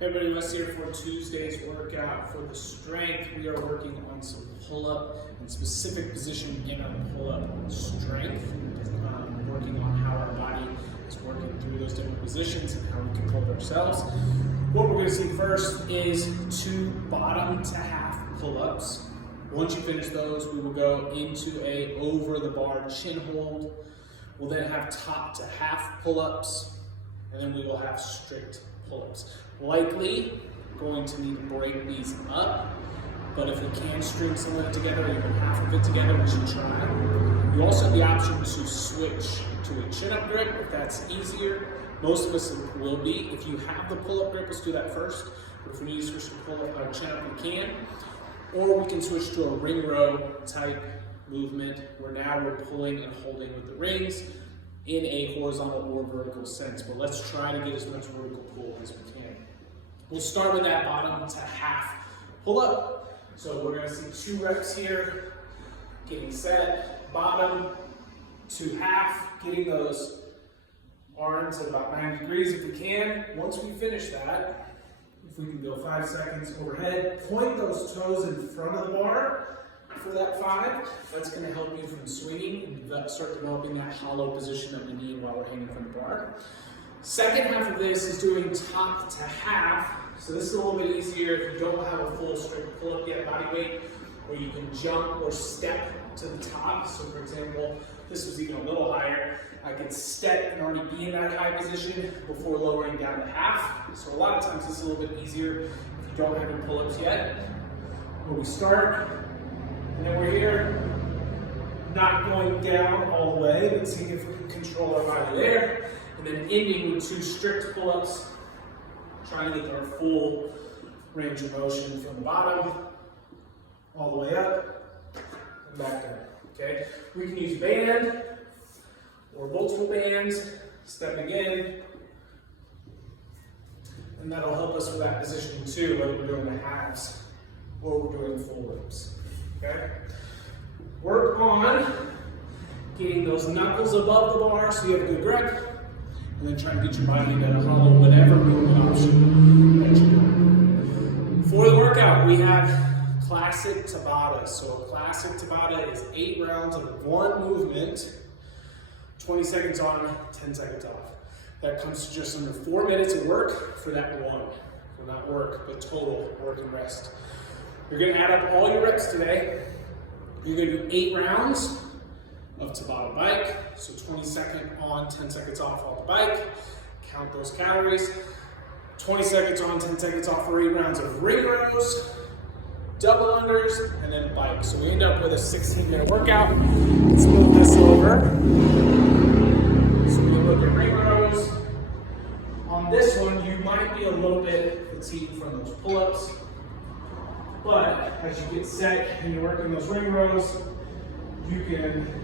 Hey everybody, Wes here for Tuesday's workout. For the strength, we are working on some pull-up and specific position in our pull-up strength. Working on how our body is working through those different positions and how we can hold ourselves. What we're going to see first is 2 bottom to half pull-ups. Once you finish those, we will go into a over the bar chin hold. We'll then have top to half pull-ups, and then we will have strict pull-ups. Likely going to need to break these up, but if we can string some of it together, even half of it together, we should try. You also have the option to switch to a chin-up grip if that's easier. Most of us will be. If you have the pull-up grip, let's do that first. But if we need to switch to pull-up or chin-up, we can. Or we can switch to a ring row type movement where now we're pulling and holding with the rings in a horizontal or vertical sense. But let's try to get as much vertical pull as we can. We'll start with that bottom to half pull up. So we're going to see 2 reps here. Getting set, bottom to half, getting those arms at about 90 degrees if we can. Once we finish that, if we can go 5 seconds overhead, point those toes in front of the bar for that 5. That's going to help you from swinging and start developing that hollow position that we need while we're hanging from the bar. Second half of this is doing top to half. So this is a little bit easier if you don't have a full straight pull up yet body weight, where you can jump or step to the top. So for example, this was even a little higher. I could step and already be in that high position before lowering down to half. So a lot of times this is a little bit easier if you don't have your pull-ups yet. Where we start, and then we're here, not going down all the way, but seeing if we can control our body there. And then ending with 2 strict pull-ups, trying to get our full range of motion from the bottom all the way up and back down. Okay, we can use a band or multiple bands, stepping in, and that'll help us with that positioning too, whether we're doing the halves or we're doing full reps. Okay, work on getting those knuckles above the bar so you have a good grip. And then try to get your body into a hollow, whatever movement option that you're doing. For the workout, we have classic Tabata. So a classic Tabata is 8 rounds of 1 movement, 20 seconds on, 10 seconds off. That comes to just under 4 minutes of work for that one. Well, not work, but total work and rest. You're gonna add up all your reps today. You're gonna do 8 rounds of Tabata bike, so 20 seconds on, 10 seconds off the bike. Count those calories. 20 seconds on, 10 seconds off for 8 rounds of ring rows, double unders, and then bike. So we end up with a 16-minute workout. Let's move this over. So we look at ring rows. On this one, you might be a little bit fatigued from those pull-ups, but as you get set and you're working those ring rows, you can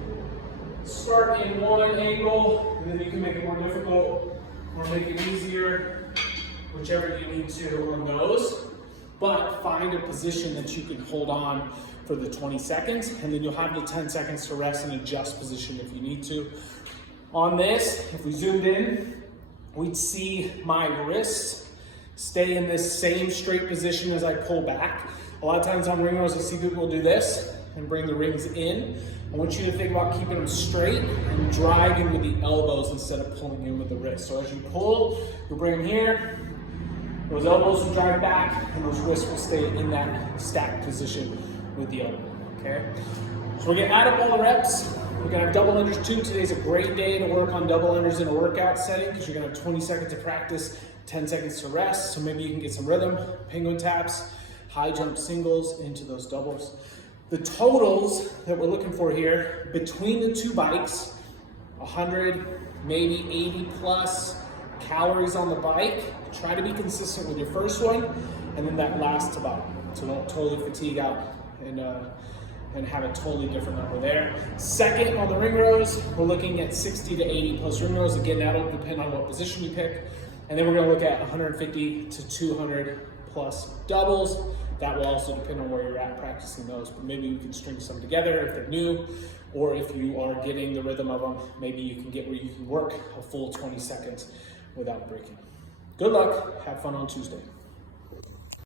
start in one angle, and then you can make it more difficult or make it easier, whichever you need to on those. But find a position that you can hold on for the 20 seconds, and then you'll have the 10 seconds to rest and adjust position if you need to. On this, if we zoomed in, we'd see my wrists stay in this same straight position as I pull back. A lot of times on ring rows, I see people do this and bring the rings in. I want you to think about keeping them straight and driving with the elbows instead of pulling in with the wrist. So as you pull, you'll bring them here, those elbows will drive back, and those wrists will stay in that stacked position with the elbow, okay? So we're gonna add up all the reps. We're gonna have double unders too. Today's a great day to work on double unders in a workout setting because you're gonna have 20 seconds to practice, 10 seconds to rest. So maybe you can get some rhythm, penguin taps, high jump singles into those doubles. The totals that we're looking for here between the 2 bikes, 100, maybe 80 plus calories on the bike. Try to be consistent with your first one and then that last Tabata. So don't totally fatigue out and have a totally different number there. Second, on the ring rows, we're looking at 60 to 80 plus ring rows. Again, that'll depend on what position you pick. And then we're gonna look at 150 to 200 plus doubles. That will also depend on where you're at practicing those, but maybe we can string some together if they're new, or if you are getting the rhythm of them, maybe you can get where you can work a full 20 seconds without breaking. Good luck, have fun on Tuesday.